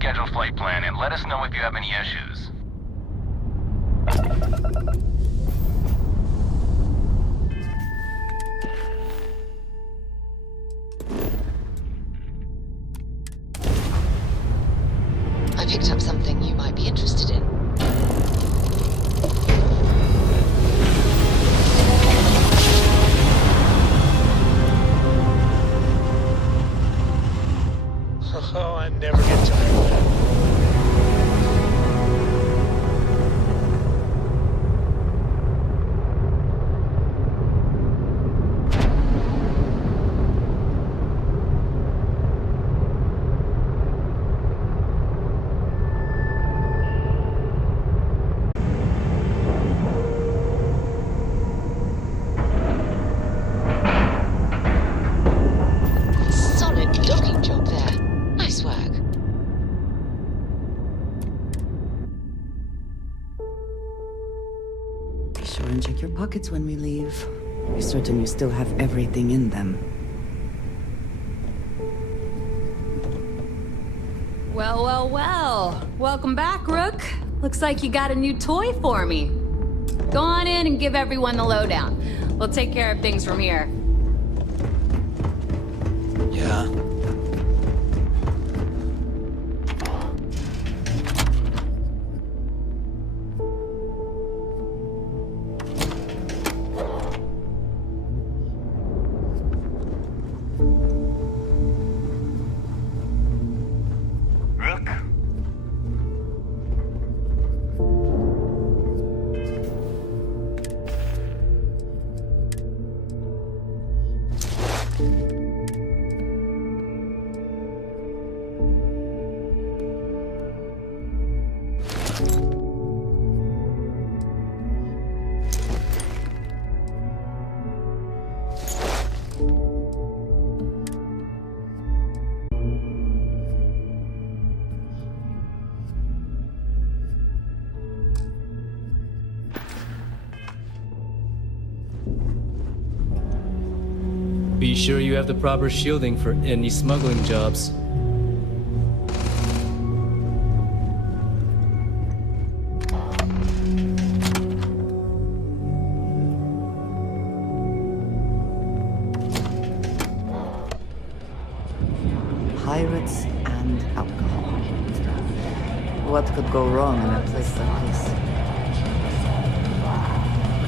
scheduled flight plan and let us know if you have any issues. I picked up something you might be interested in. Oh, I never get tired of that. Solid docking job there. Nice work. Be sure and check your pockets when we leave. Be certain you still have everything in them. Well, well, well. Welcome back, Rook. Looks like you got a new toy for me. Go on in and give everyone the lowdown. We'll take care of things from here. Yeah. Rook? Be sure you have the proper shielding for any smuggling jobs. Pirates and alcohol. What could go wrong in a place like this?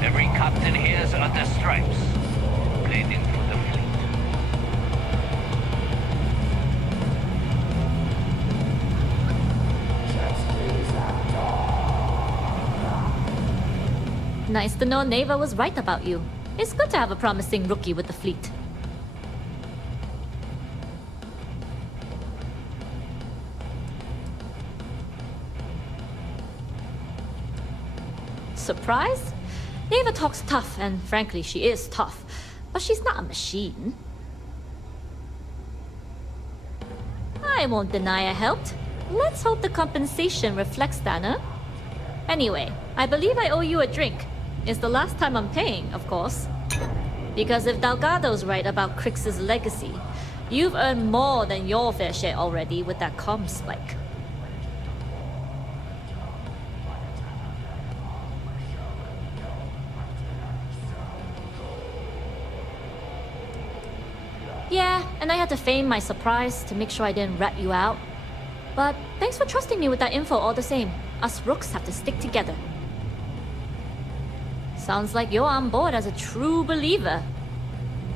Every captain here's under stripes. Bleeding for the fleet. Nice to know Neva was right about you. It's good to have a promising rookie with the fleet. Surprise? Neva talks tough, and frankly, she is tough. But she's not a machine. I won't deny I helped. Let's hope the compensation reflects that, huh? Anyway, I believe I owe you a drink. It's the last time I'm paying, of course. Because if Delgado's right about Crix's legacy, you've earned more than your fair share already with that comm spike. Yeah, and I had to feign my surprise to make sure I didn't rat you out. But thanks for trusting me with that info all the same. Us rooks have to stick together. Sounds like you're on board as a true believer.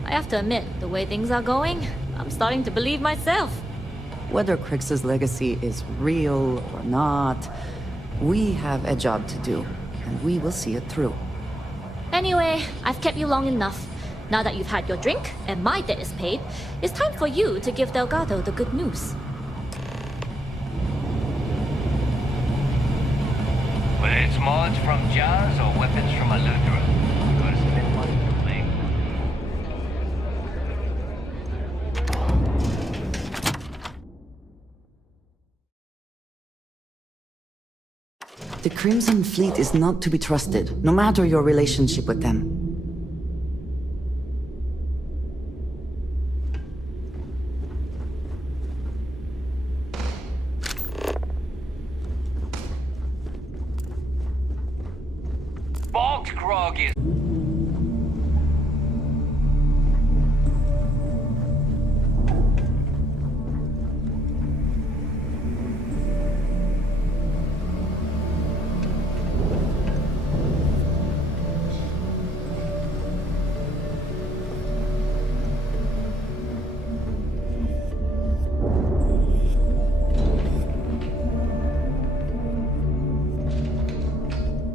I have to admit, the way things are going, I'm starting to believe myself. Whether Crix's legacy is real or not, we have a job to do, and we will see it through. Anyway, I've kept you long enough. Now that you've had your drink, and my debt is paid, it's time for you to give Delgado the good news. Whether it's mods from Jazz or weapons from Aludra, you gotta spend money to play. The Crimson Fleet is not to be trusted, no matter your relationship with them.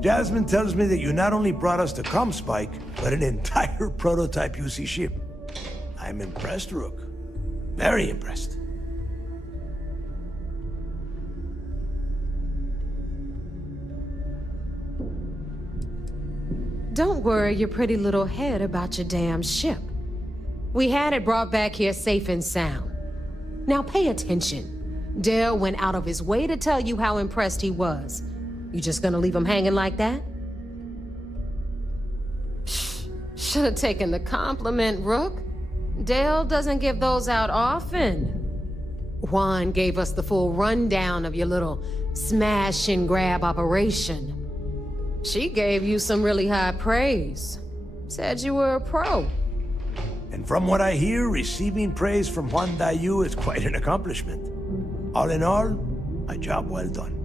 Jasmine tells me that you not only brought us the Comspike, but an entire prototype UC ship. I'm impressed, Rook. Very impressed. Don't worry your pretty little head about your damn ship. We had it brought back here safe and sound. Now pay attention. Dale went out of his way to tell you how impressed he was. You just gonna leave him hanging like that? Should have taken the compliment, Rook. Dale doesn't give those out often. Juan gave us the full rundown of your little smash and grab operation. She gave you some really high praise. Said you were a pro. And from what I hear, receiving praise from Juan Dayu is quite an accomplishment. All in all, a job well done.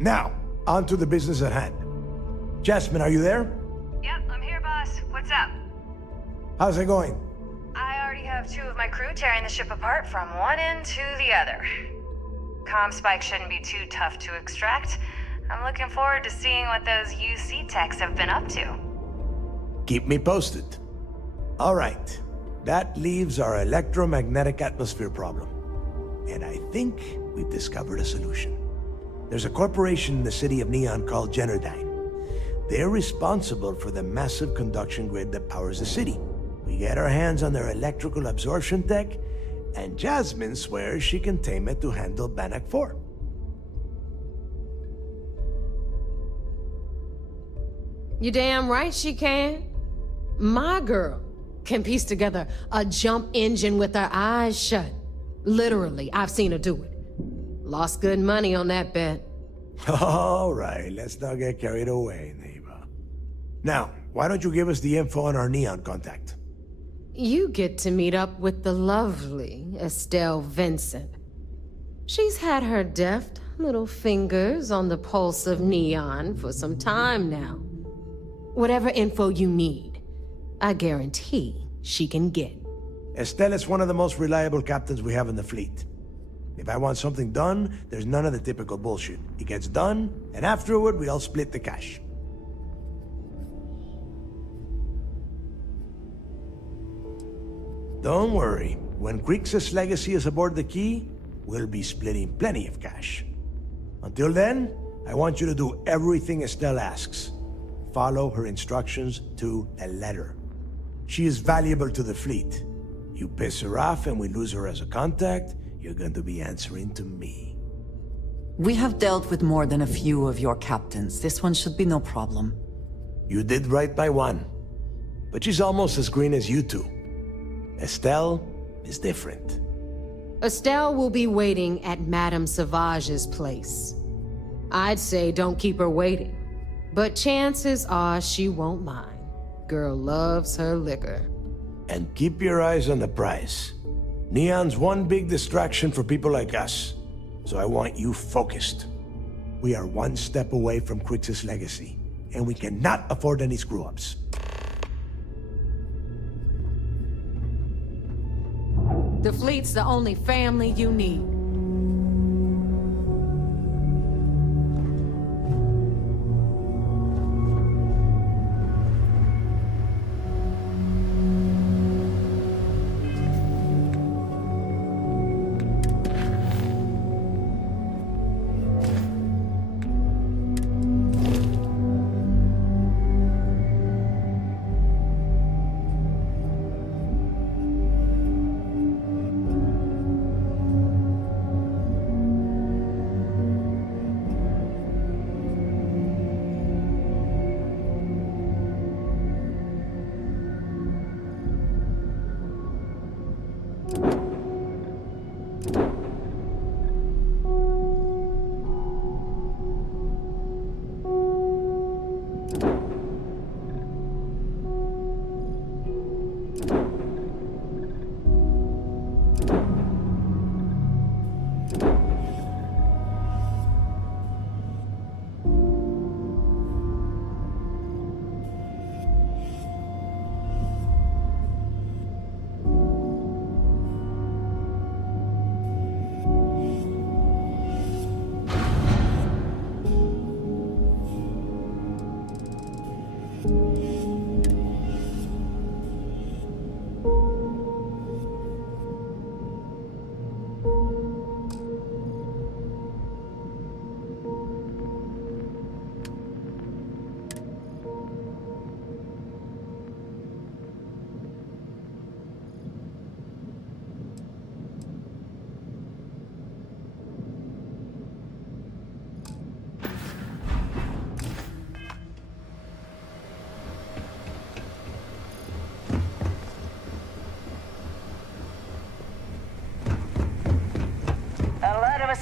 Now, on to the business at hand. Jasmine, are you there? Yep, I'm here, boss. What's up? How's it going? I already have 2 of my crew tearing the ship apart from one end to the other. Comspike shouldn't be too tough to extract. I'm looking forward to seeing what those UC techs have been up to. Keep me posted. All right. That leaves our electromagnetic atmosphere problem. And I think we've discovered a solution. There's a corporation in the city of Neon called Generdyne. They're responsible for the massive conduction grid that powers the city. We get our hands on their electrical absorption tech, and Jasmine swears she can tame it to handle Bannock 4. You damn right she can. My girl can piece together a jump engine with her eyes shut. Literally, I've seen her do it. Lost good money on that bet. All right, let's not get carried away, neighbor. Now, why don't you give us the info on our Neon contact? You get to meet up with the lovely Estelle Vincent. She's had her deft little fingers on the pulse of Neon for some time now. Whatever info you need, I guarantee she can get. Estelle is one of the most reliable captains we have in the fleet. If I want something done, there's none of the typical bullshit. It gets done, and afterward, we all split the cash. Don't worry. When Crix's legacy is aboard the Key, we'll be splitting plenty of cash. Until then, I want you to do everything Estelle asks. Follow her instructions to a letter. She is valuable to the fleet. You piss her off and we lose her as a contact, you're going to be answering to me. We have dealt with more than a few of your captains. This one should be no problem. You did right by one. But she's almost as green as you two. Estelle is different. Estelle will be waiting at Madame Sauvage's place. I'd say don't keep her waiting. But chances are she won't mind. Girl loves her liquor. And keep your eyes on the prize. Neon's one big distraction for people like us. So I want you focused. We are one step away from Crix's legacy, and we cannot afford any screw-ups. The fleet's the only family you need.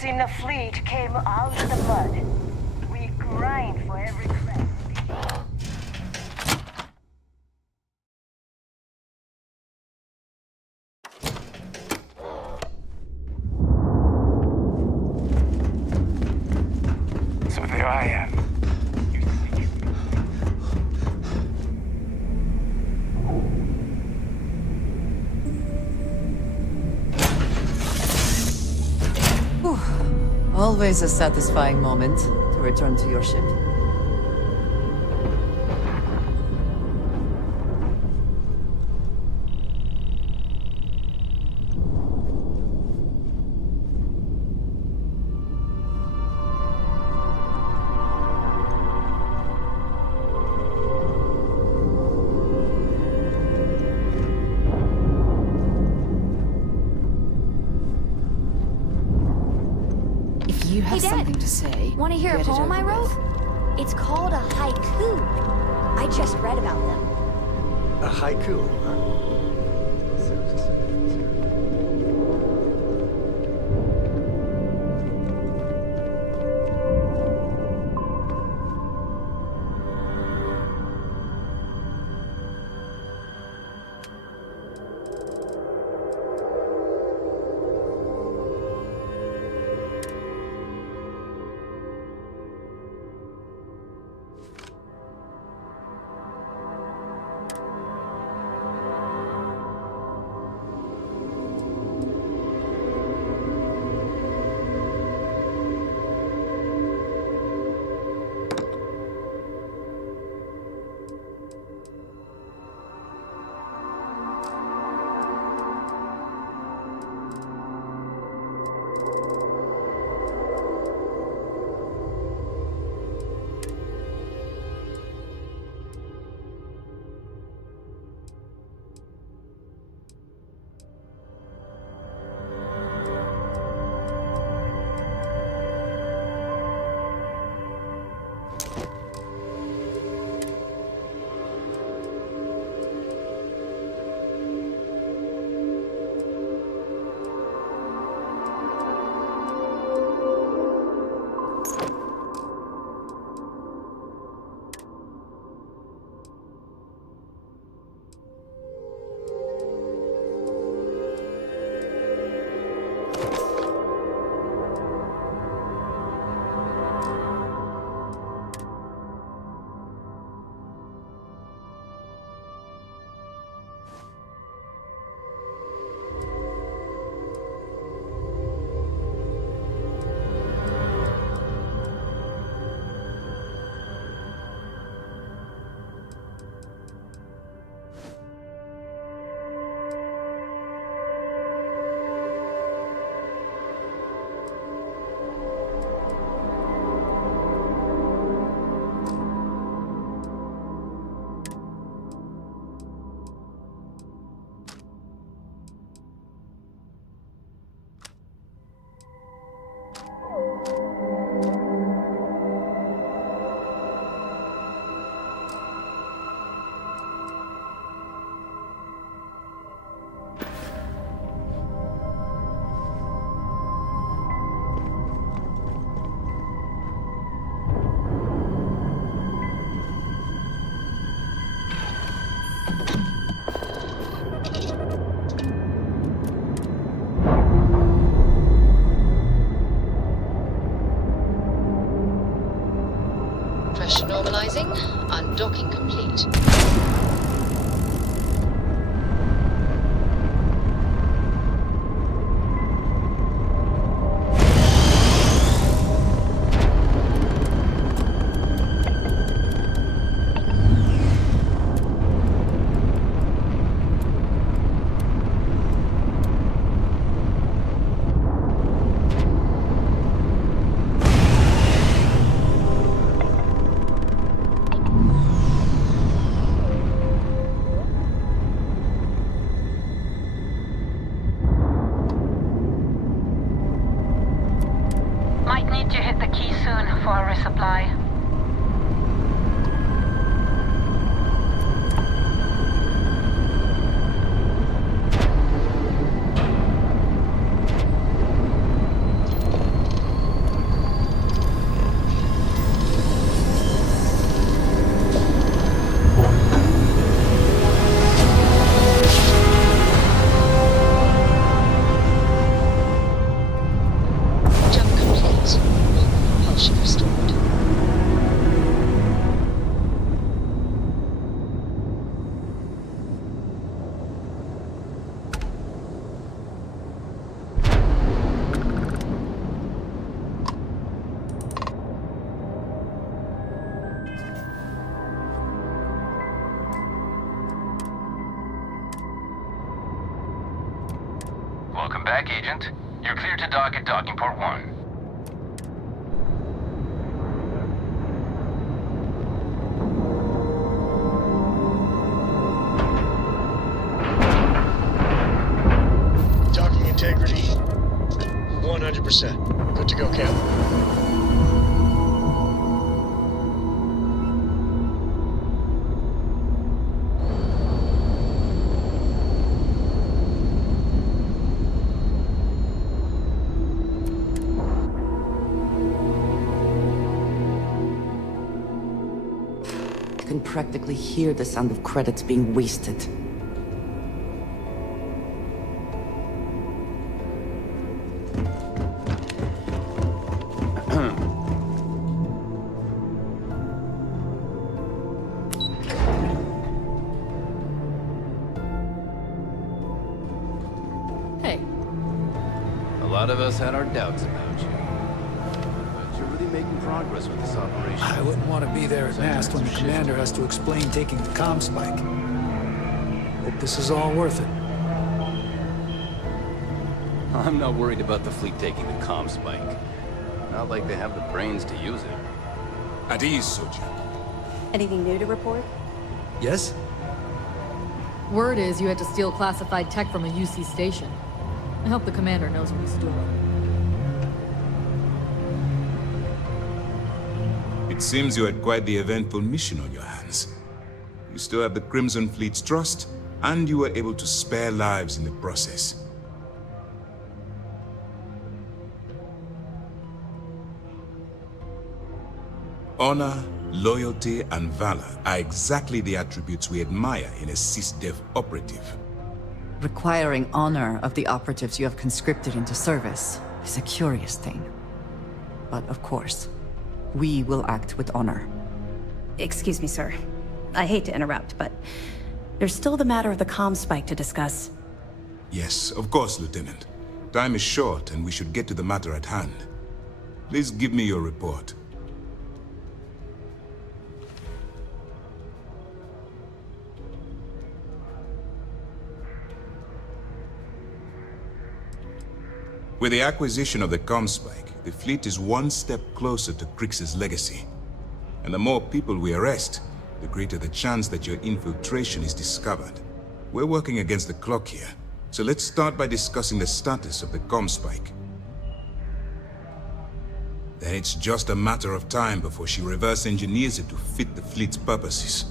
ships in the fleet came out of the mud. We grind for every crack. So there I am. Always a satisfying moment to return to your ship. You have Hey, Dad. something to say. Want to hear a Get it poem I over wrote? with. It's called a haiku. I just read about them. A haiku, huh? Welcome back, Agent. You're clear to dock at docking port 1. Docking integrity, 100%. Good to go, Cap. You can practically hear the sound of credits being wasted. Hey. A lot of us had our doubts about you. But you're really making progress with this operation. I wouldn't want to be there at mast when the commander has to explain taking the comm spike. Hope this is all worth it. I'm not worried about the fleet taking the comm spike. Not like they have the brains to use it. At ease, Soldier. Anything new to report? Yes? Word is you had to steal classified tech from a UC station. I hope the commander knows what he's doing. It seems you had quite the eventful mission on your hands. You still have the Crimson Fleet's trust, and you were able to spare lives in the process. Honor, loyalty, and valor are exactly the attributes we admire in a SysDev operative. Requiring honor of the operatives you have conscripted into service is a curious thing. But of course, we will act with honor. Excuse me, sir. I hate to interrupt, but there's still the matter of the comm spike to discuss. Yes, of course, Lieutenant. Time is short, and we should get to the matter at hand. Please give me your report. With the acquisition of the comm spike, the fleet is one step closer to Krix's legacy. And the more people we arrest, the greater the chance that your infiltration is discovered. We're working against the clock here, so let's start by discussing the status of the comm spike. Then it's just a matter of time before she reverse engineers it to fit the fleet's purposes.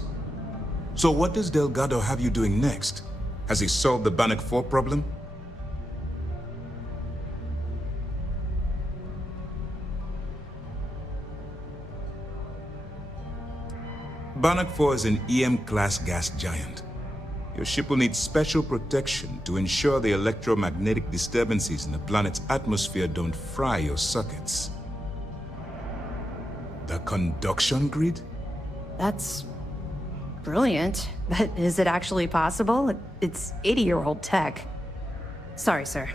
So what does Delgado have you doing next? Has he solved the Bannock 4 problem? Bannock 4 is an EM-class gas giant. Your ship will need special protection to ensure the electromagnetic disturbances in the planet's atmosphere don't fry your circuits. The conduction grid? That's brilliant, but is it actually possible? It's 80-year-old tech. Sorry, sir.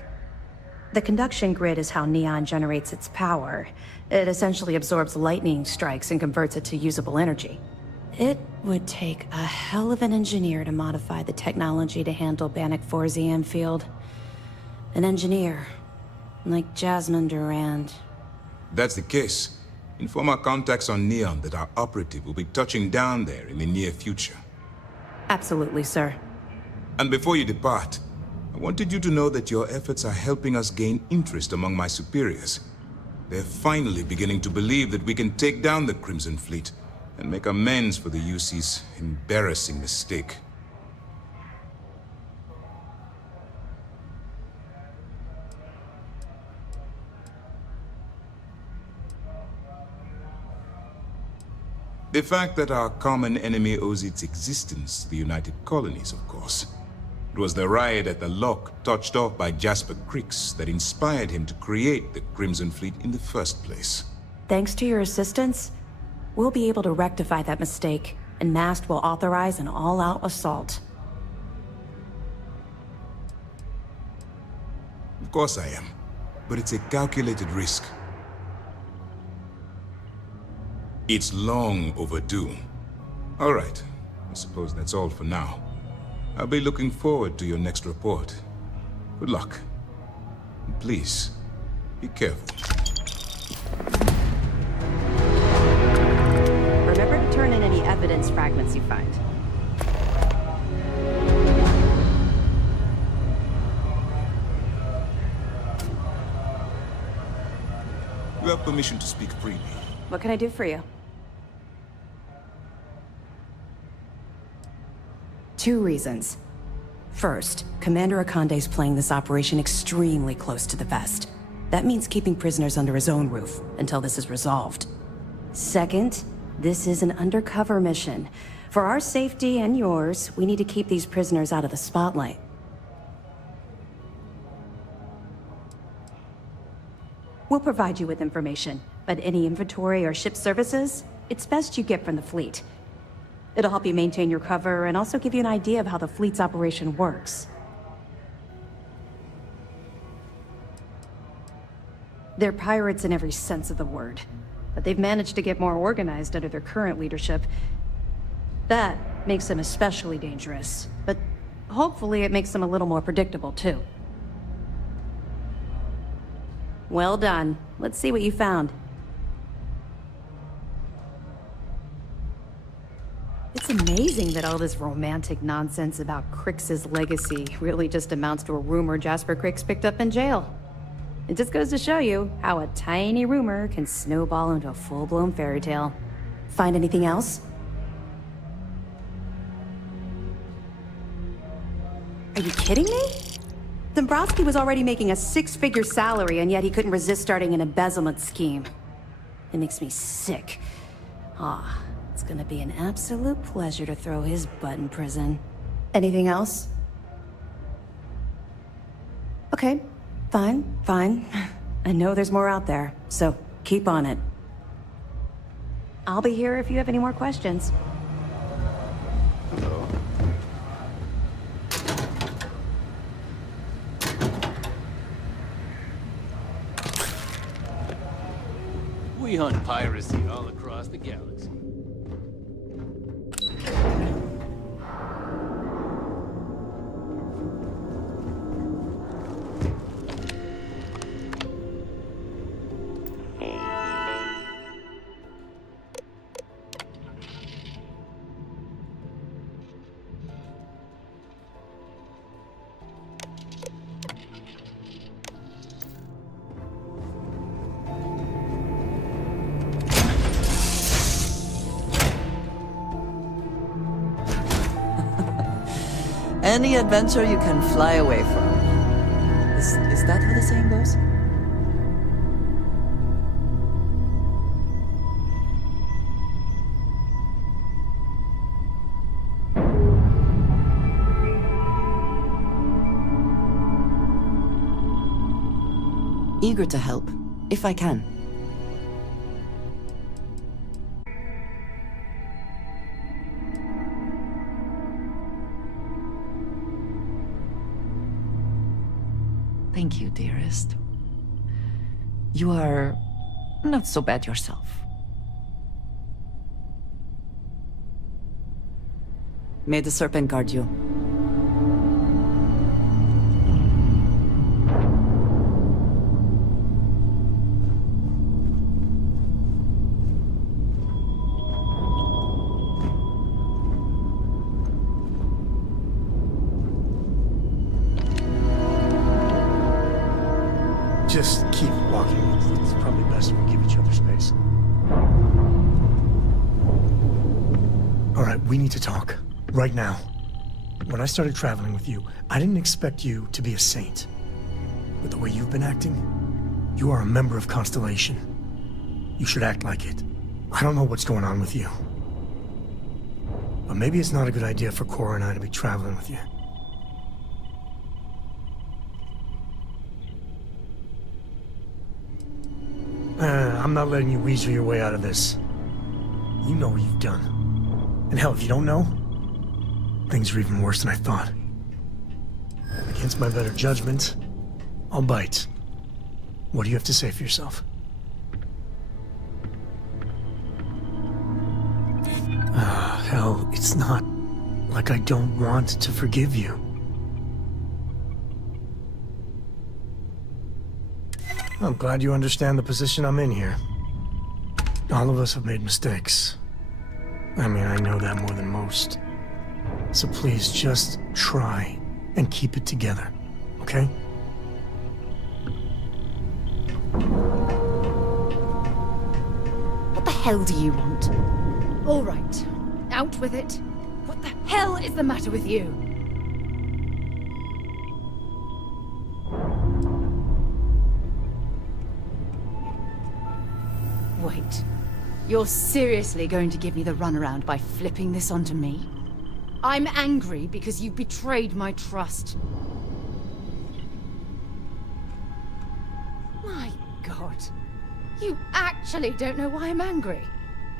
The conduction grid is how Neon generates its power. It essentially absorbs lightning strikes and converts it to usable energy. It would take a hell of an engineer to modify the technology to handle Bannock 4's EM field. An engineer, like Jasmine Durand. If that's the case, inform our contacts on Neon that our operative will be touching down there in the near future. Absolutely, sir. And before you depart, I wanted you to know that your efforts are helping us gain interest among my superiors. They're finally beginning to believe that we can take down the Crimson Fleet and make amends for the UC's embarrassing mistake. The fact that our common enemy owes its existence to the United Colonies, of course. It was the riot at the Lock, touched off by Jasper Krix, that inspired him to create the Crimson Fleet in the first place. Thanks to your assistance, we'll be able to rectify that mistake, and Mast will authorize an all-out assault. Of course I am, but it's a calculated risk. It's long overdue. All right, I suppose that's all for now. I'll be looking forward to your next report. Good luck. Please, be careful. Remember to turn in any evidence fragments you find. You have permission to speak freely. What can I do for you? 2 reasons. First, Commander Akande's playing this operation extremely close to the vest. That means keeping prisoners under his own roof until this is resolved. Second, this is an undercover mission. For our safety and yours, we need to keep these prisoners out of the spotlight. We'll provide you with information, but any inventory or ship services, it's best you get from the fleet. It'll help you maintain your cover and also give you an idea of how the fleet's operation works. They're pirates in every sense of the word, but they've managed to get more organized under their current leadership. That makes them especially dangerous, but hopefully it makes them a little more predictable too. Well done. Let's see what you found. It's amazing that all this romantic nonsense about Crix's legacy really just amounts to a rumor Jasper Crix picked up in jail. It just goes to show you how a tiny rumor can snowball into a full-blown fairy tale. Find anything else? Are you kidding me? Dombrowski was already making a 6-figure salary, and yet he couldn't resist starting an embezzlement scheme. It makes me sick. Ah, it's gonna be an absolute pleasure to throw his butt in prison. Anything else? Okay, fine. I know there's more out there, so keep on it. I'll be here if you have any more questions. Hello. We hunt piracy all across the galaxy. Any adventure you can fly away from. Is that how the saying goes? Eager to help, if I can. Thank you, dearest. You are not so bad yourself. May the serpent guard you. Just keep walking. It's probably best if we give each other space. All right, we need to talk. Right now. When I started traveling with you, I didn't expect you to be a saint. But the way you've been acting, you are a member of Constellation. You should act like it. I don't know what's going on with you. But maybe it's not a good idea for Cora and I to be traveling with you. I'm not letting you weasel your way out of this. You know what you've done. And hell, if you don't know, things are even worse than I thought. Against my better judgment, I'll bite. What do you have to say for yourself? Hell, it's not like I don't want to forgive you. I'm glad you understand the position I'm in here. All of us have made mistakes. I mean, I know that more than most. So please, just try and keep it together, okay? What the hell do you want? All right, out with it. What the hell is the matter with you? Wait, you're seriously going to give me the runaround by flipping this onto me? I'm angry because you betrayed my trust. My God. You actually don't know why I'm angry.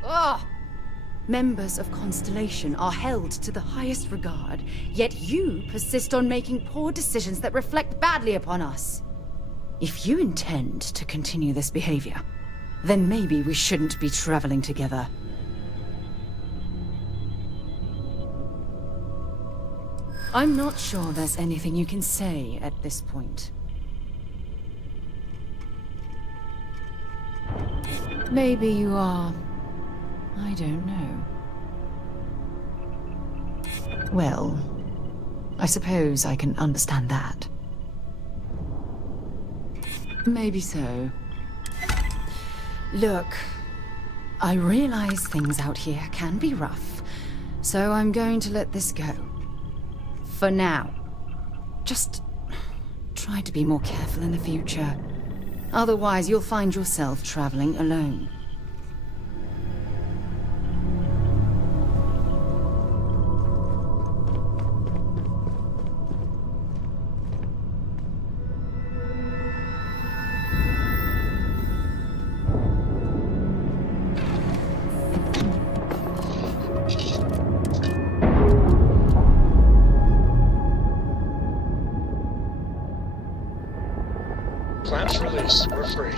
Ugh! Members of Constellation are held to the highest regard, yet you persist on making poor decisions that reflect badly upon us. If you intend to continue this behavior, then maybe we shouldn't be traveling together. I'm not sure there's anything you can say at this point. Maybe you are... I don't know. Well, I suppose I can understand that. Maybe so. Look, I realize things out here can be rough, so I'm going to let this go. For now. Just try to be more careful in the future. Otherwise, you'll find yourself traveling alone. Plans released. We're free.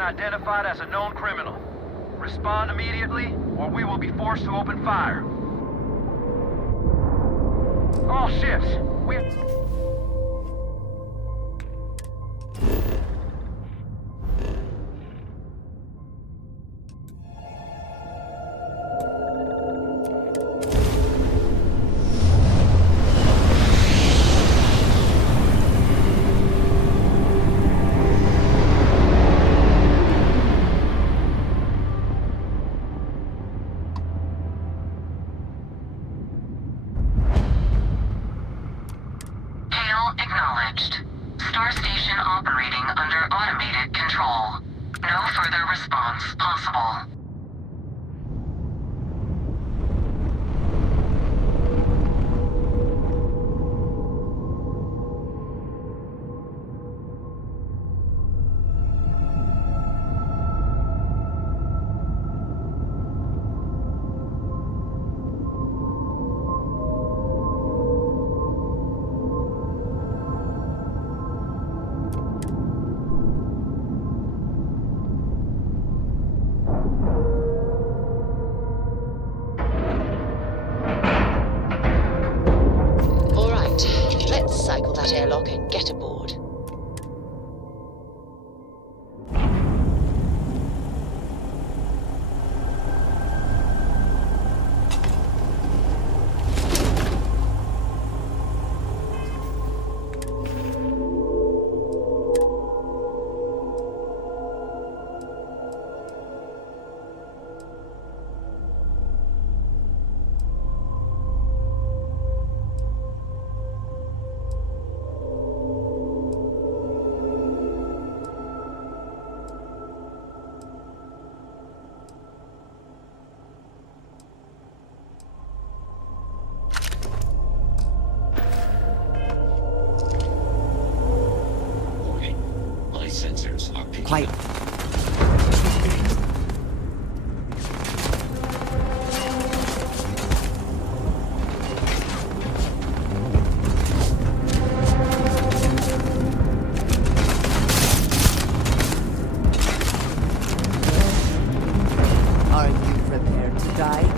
Identified as a known criminal. Respond immediately, or we will be forced to open fire. All ships, sensors are picking Quiet. Are you prepared to die?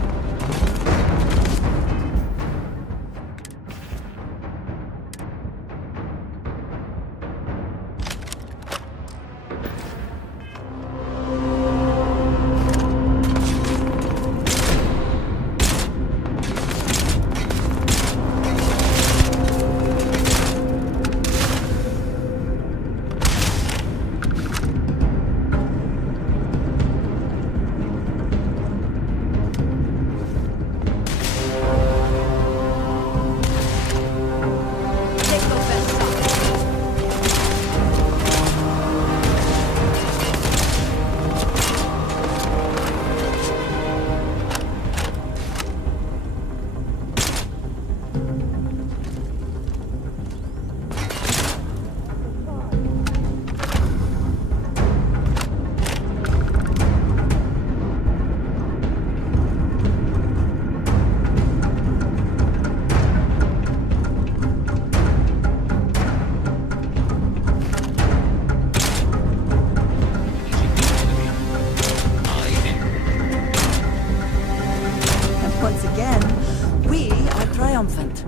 Once again, we are triumphant.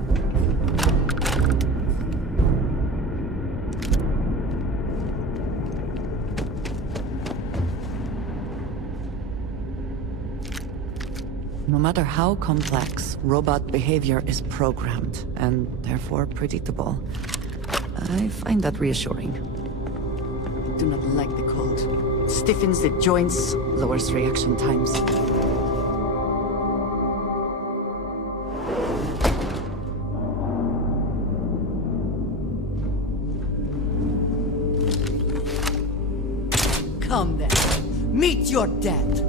No matter how complex, robot behavior is programmed, and therefore predictable. I find that reassuring. I do not like the cold. It stiffens the joints, lowers reaction times. Come then, meet your death!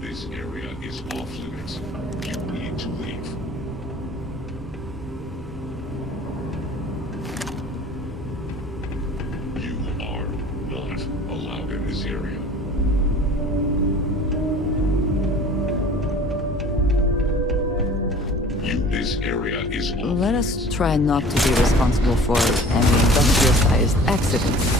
This area is off limits. You need to leave. You are not allowed in this area. This area is off. Let us try not to be responsible for any industrial-sized accidents.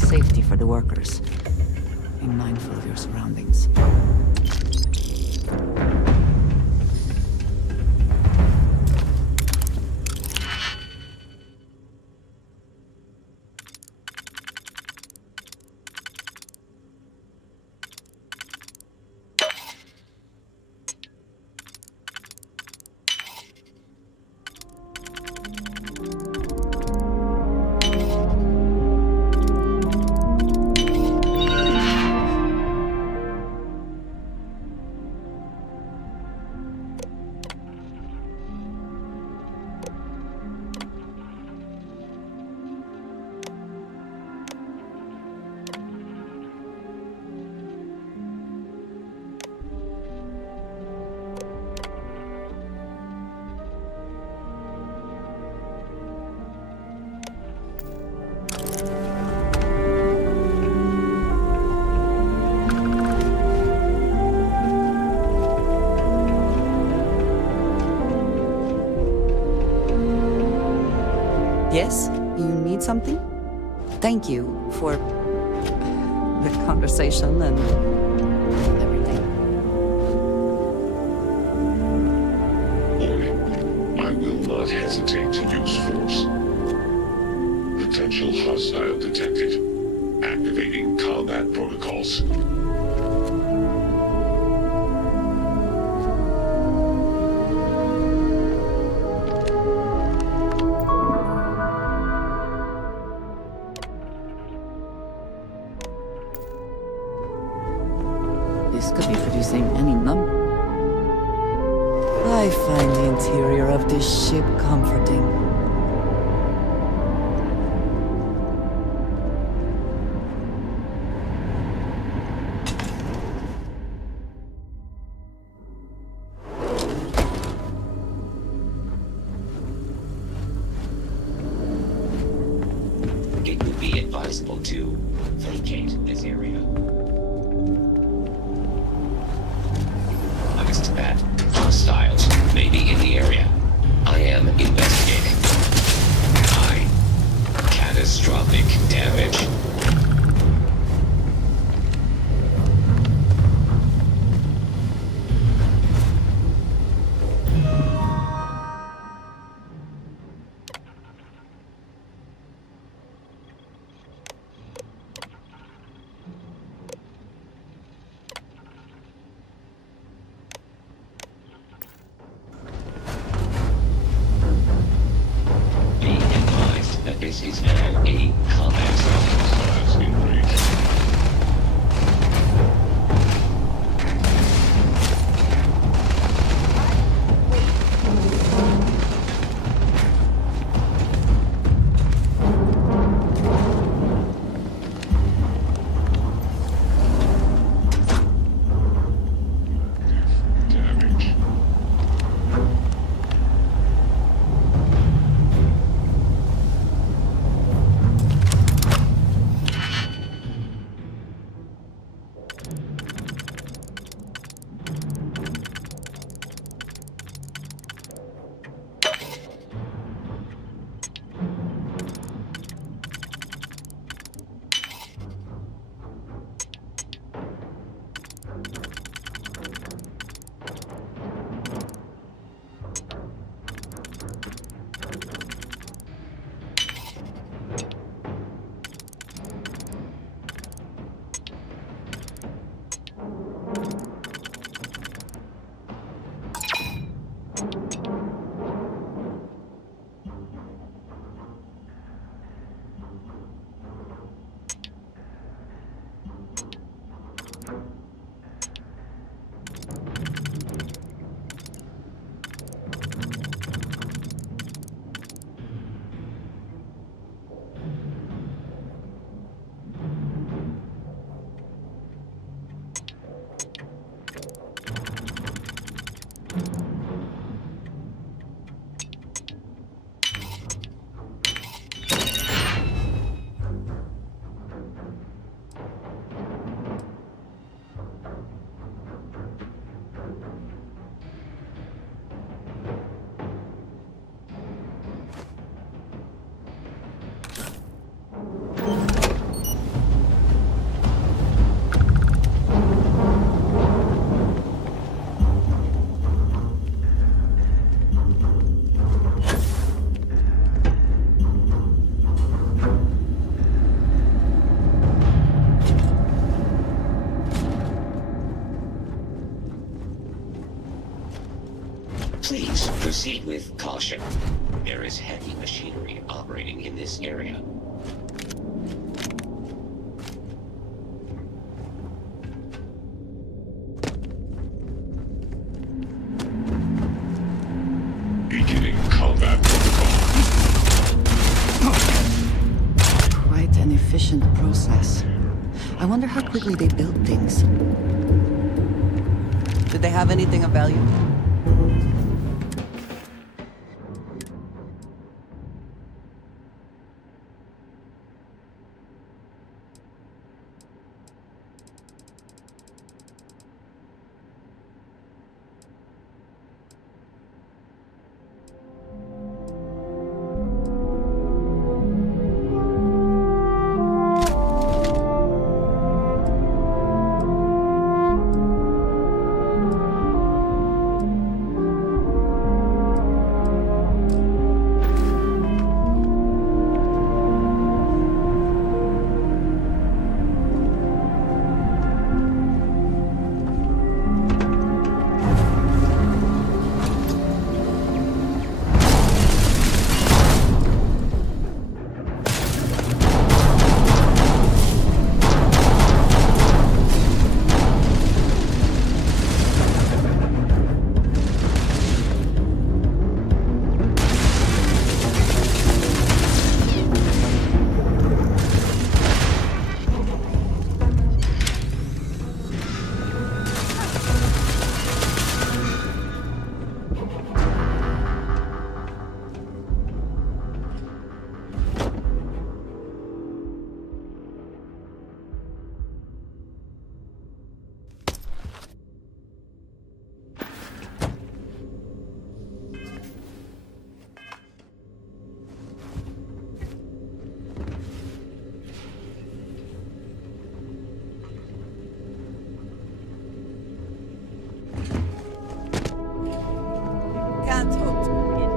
safety for the workers. Be mindful of your surroundings. Yes? You need something? Thank you for the conversation and everything. Warning. I will not hesitate to use force. Potential hostile detected. Activating combat protocols. This could be producing any number. I find the interior of this ship comforting. It would be advisable to vacate this area. That hostiles may be in the area. I am investigating. Please proceed with caution. There is heavy machinery operating in this area. Beginning combat protocol. Quite an efficient process. I wonder how quickly they build things. Did they have anything of value? Can't hope to begin.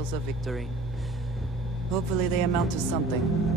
spoils of victory. Hopefully they amount to something.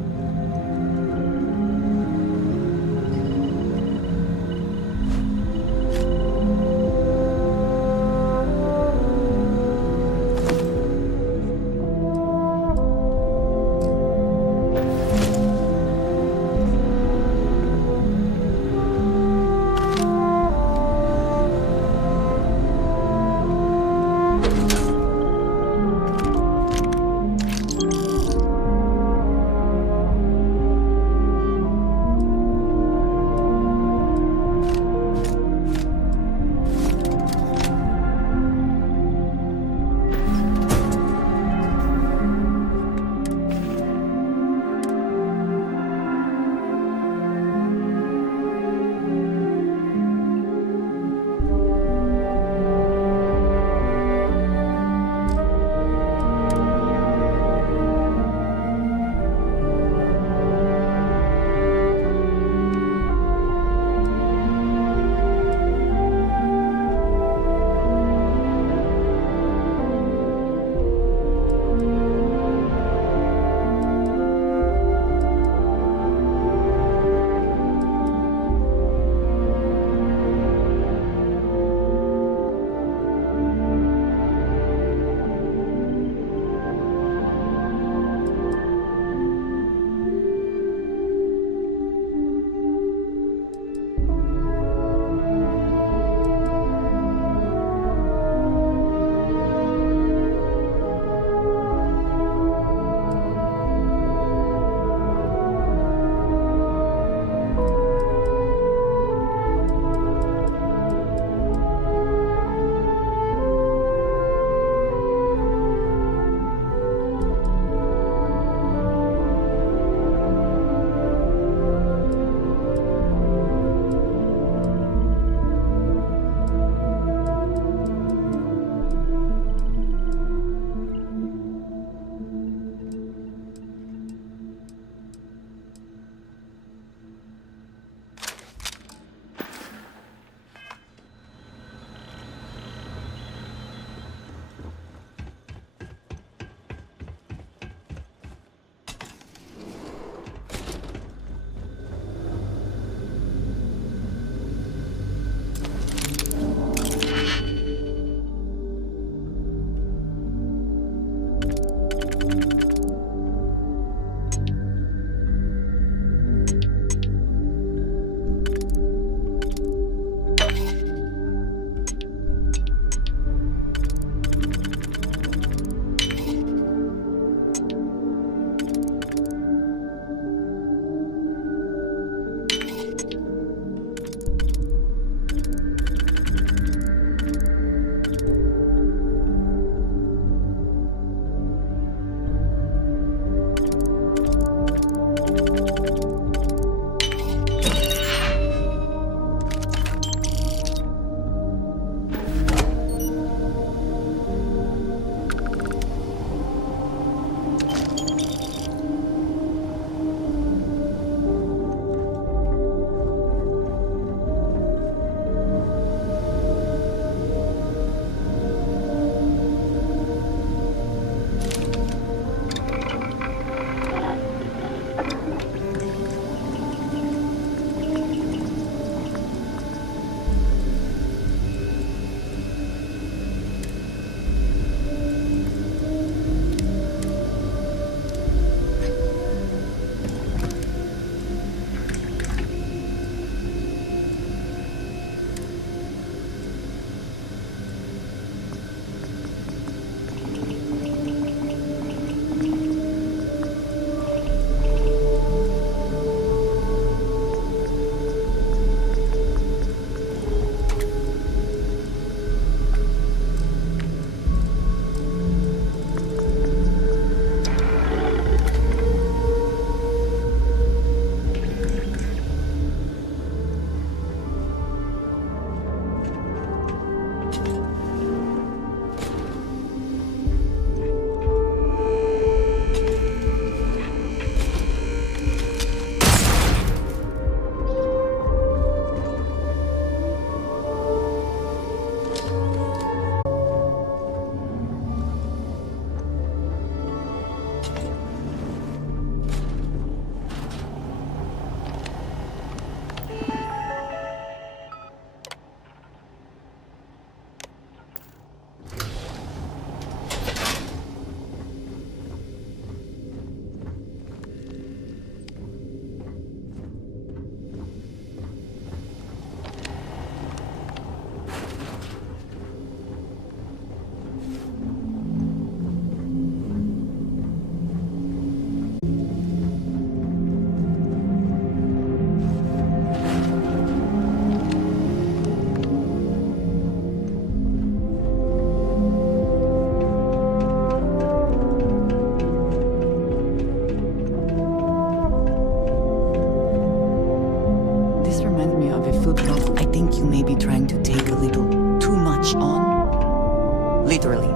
have a food problem. I think you may be trying to take a little too much on. Literally.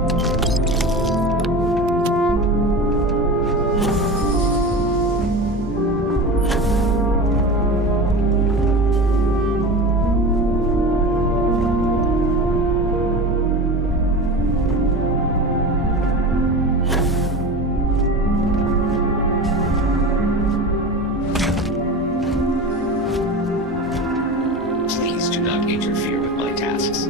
Please do not interfere with my tasks.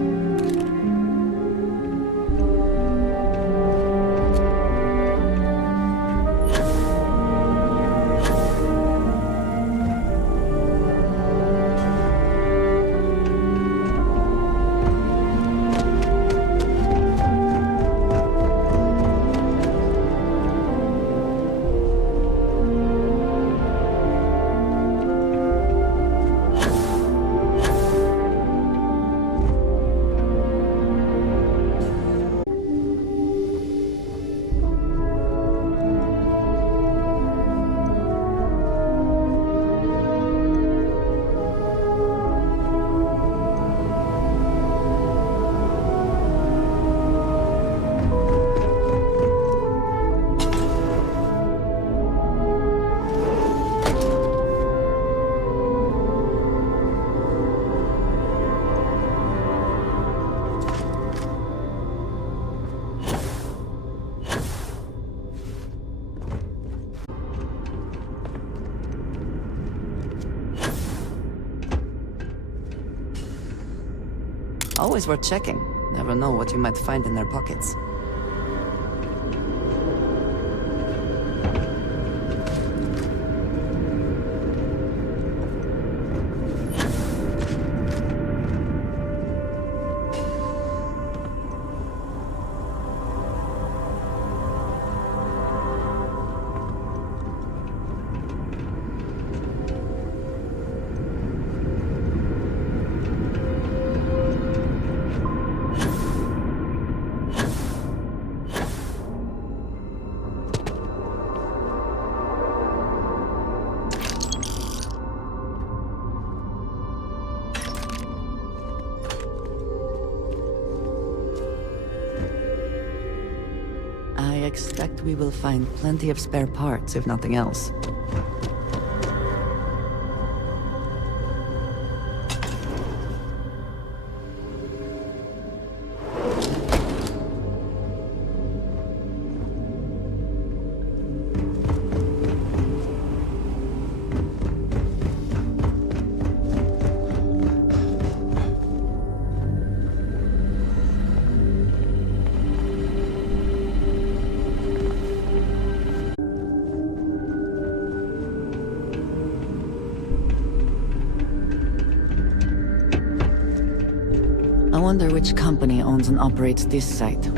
Always worth checking. Never know what you might find in their pockets. I expect we will find plenty of spare parts, if nothing else. I wonder which company owns and operates this site.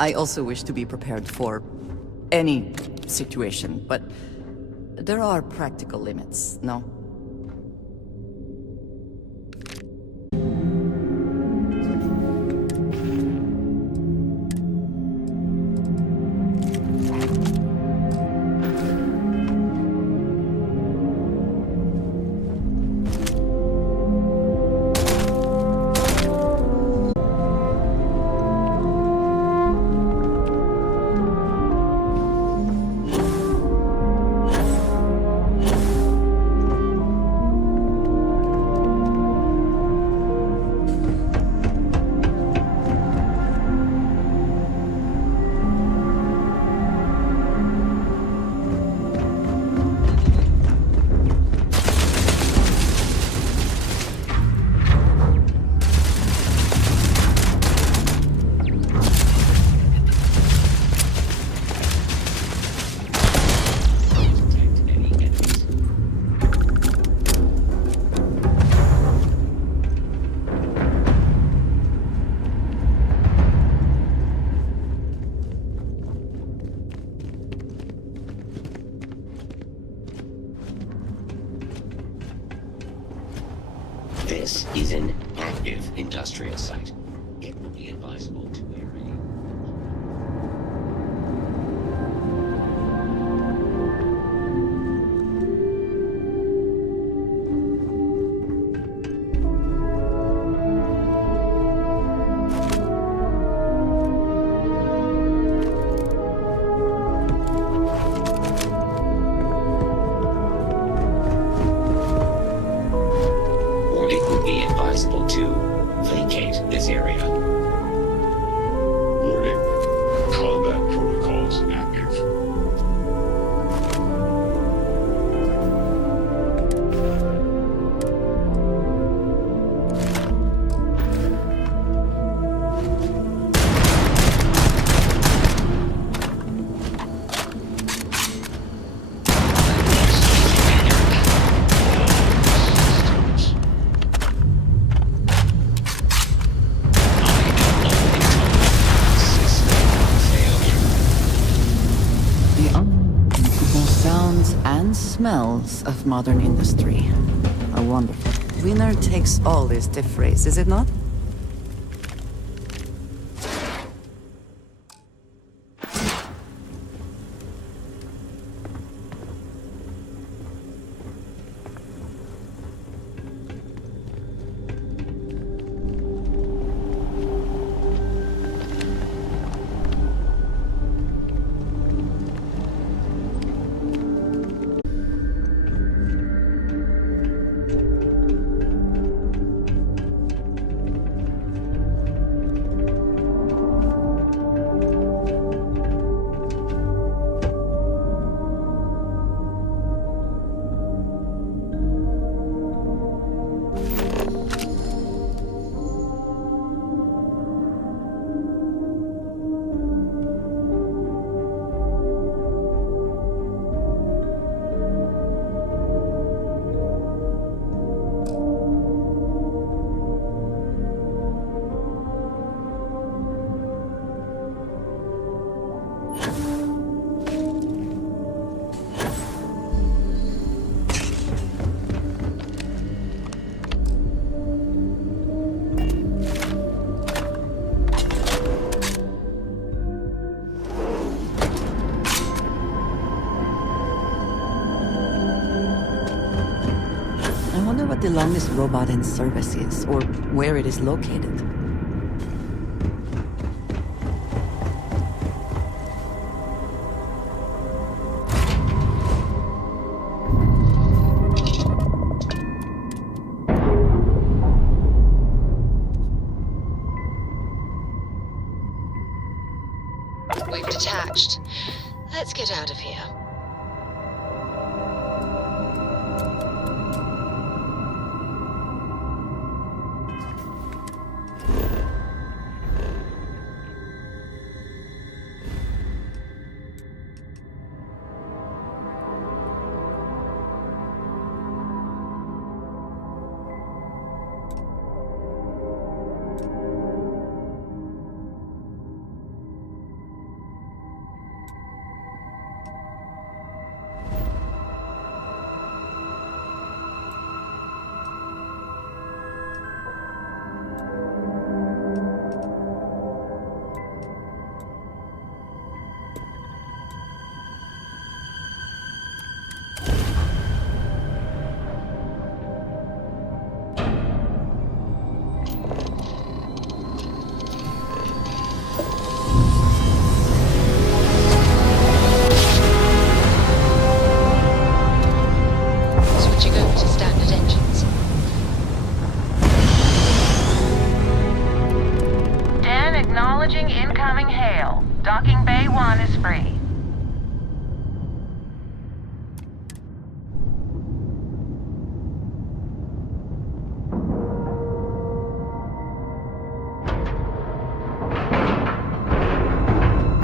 I also wish to be prepared for any situation, but there are practical limits, no? This is an active industrial site. It would be advisable to wear a... to vacate this area. Warning. Combat protocols active. Smells of modern industry. How wonderful. Winner takes all this stiff race, is it not? What the longest robot in service is, or where it is located. We've detached. Let's get out of here. Acknowledging incoming hail. Docking Bay 1 is free.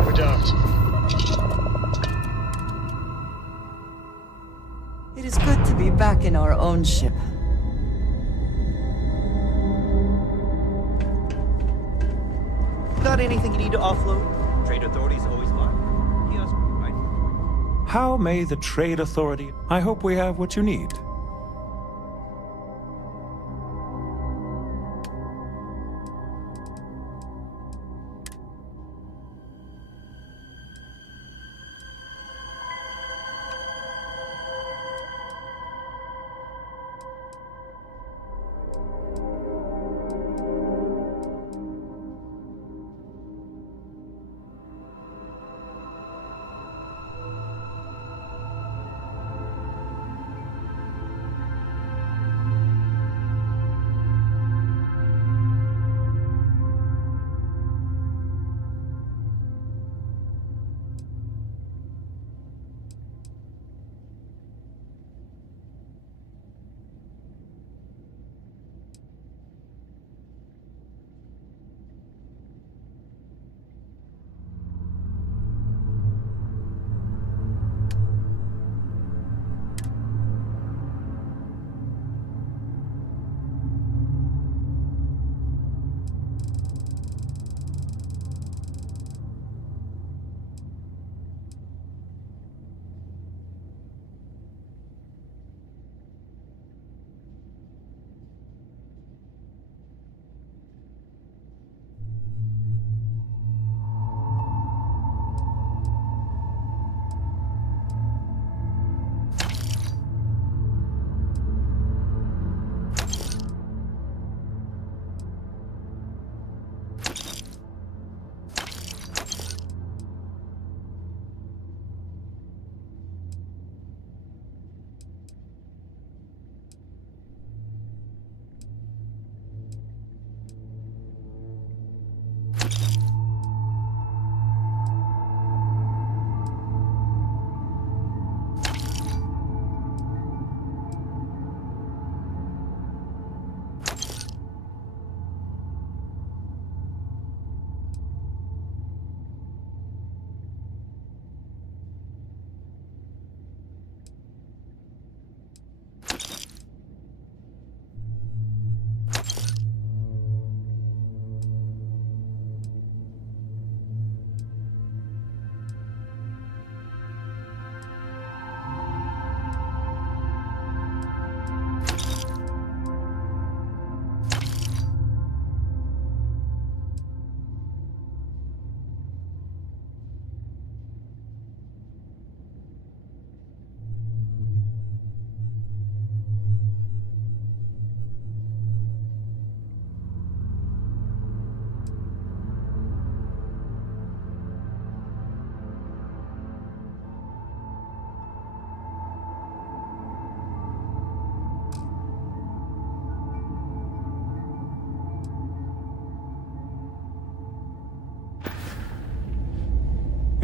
We're docked. It is good to be back in our own ship. Got anything you need to offload? Trade authorities always mark. Kiosk, right? How may the Trade Authority? I hope we have what you need.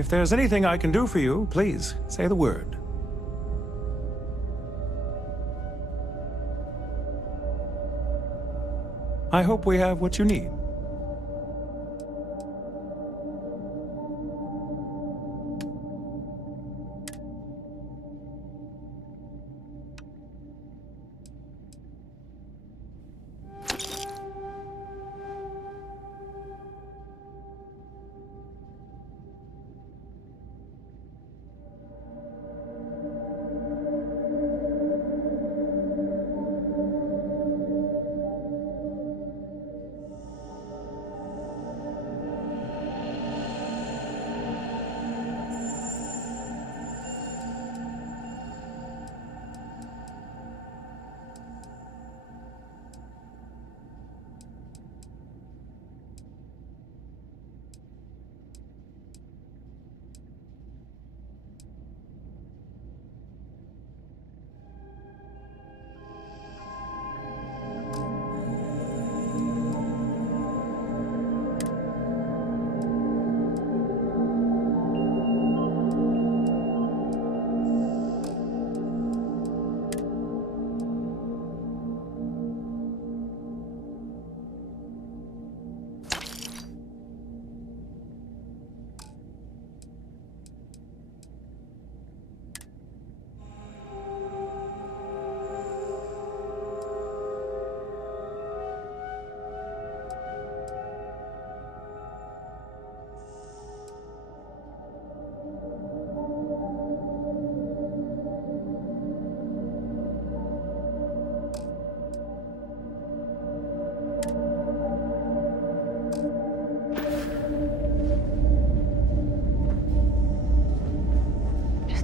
If there's anything I can do for you, please say the word. I hope we have what you need.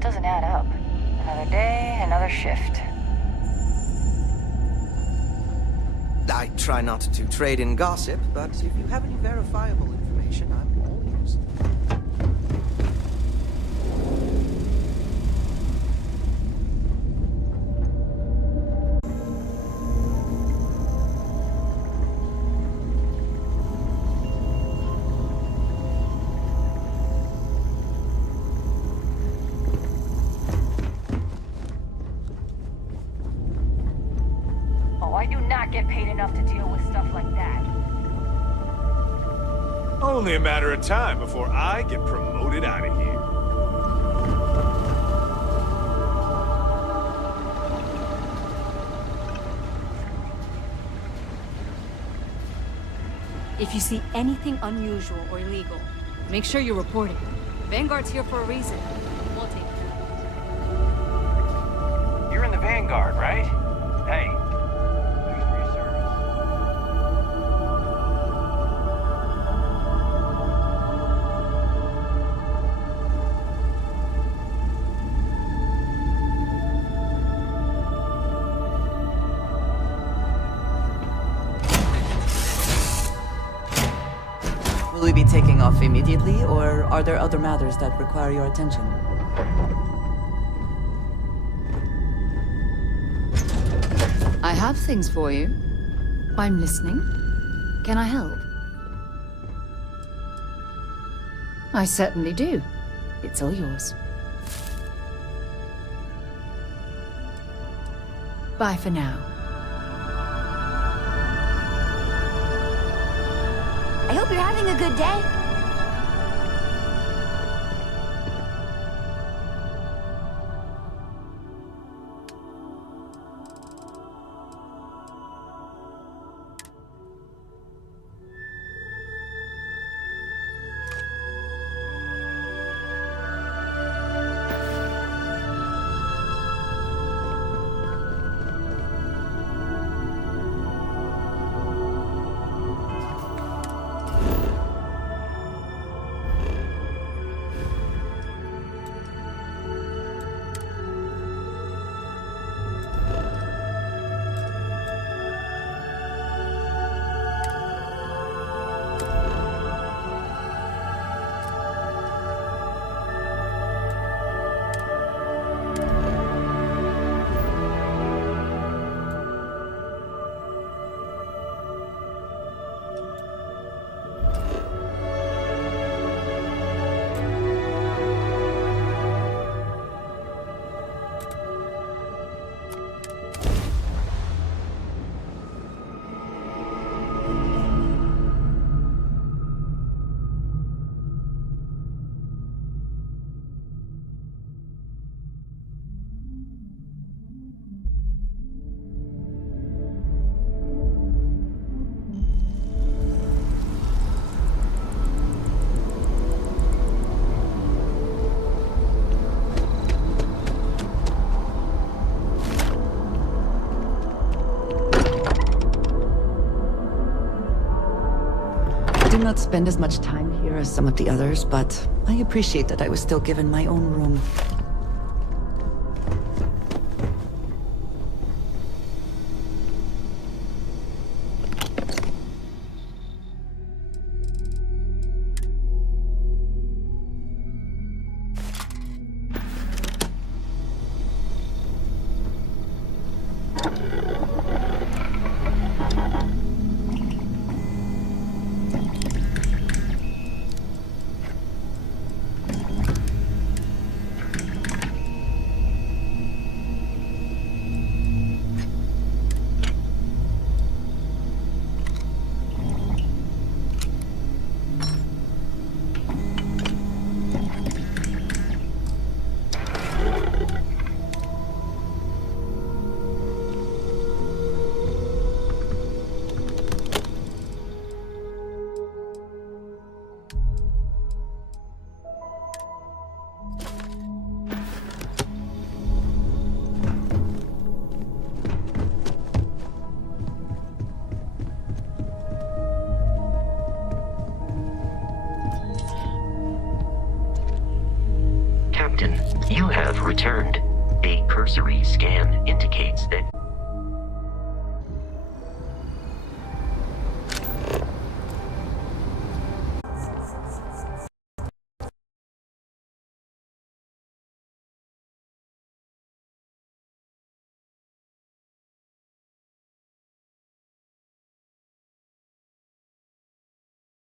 doesn't add up. Another day, another shift. I try not to trade in gossip, but if you have any verifiable information, I'm all ears. I do not get paid enough to deal with stuff like that. Only a matter of time before I get promoted out of here. If you see anything unusual or illegal, make sure you report it. Vanguard's here for a reason. We'll take care of it. You're in the Vanguard, right? Hey. Thanks for your service. Will we be taking off immediately, or are there other matters that require your attention? I have things for you. I'm listening. Can I help? I certainly do. It's all yours. Bye for now. I hope you're having a good day. I do not spend as much time here as some of the others, but I appreciate that I was still given my own room. You have returned. A cursory scan indicates that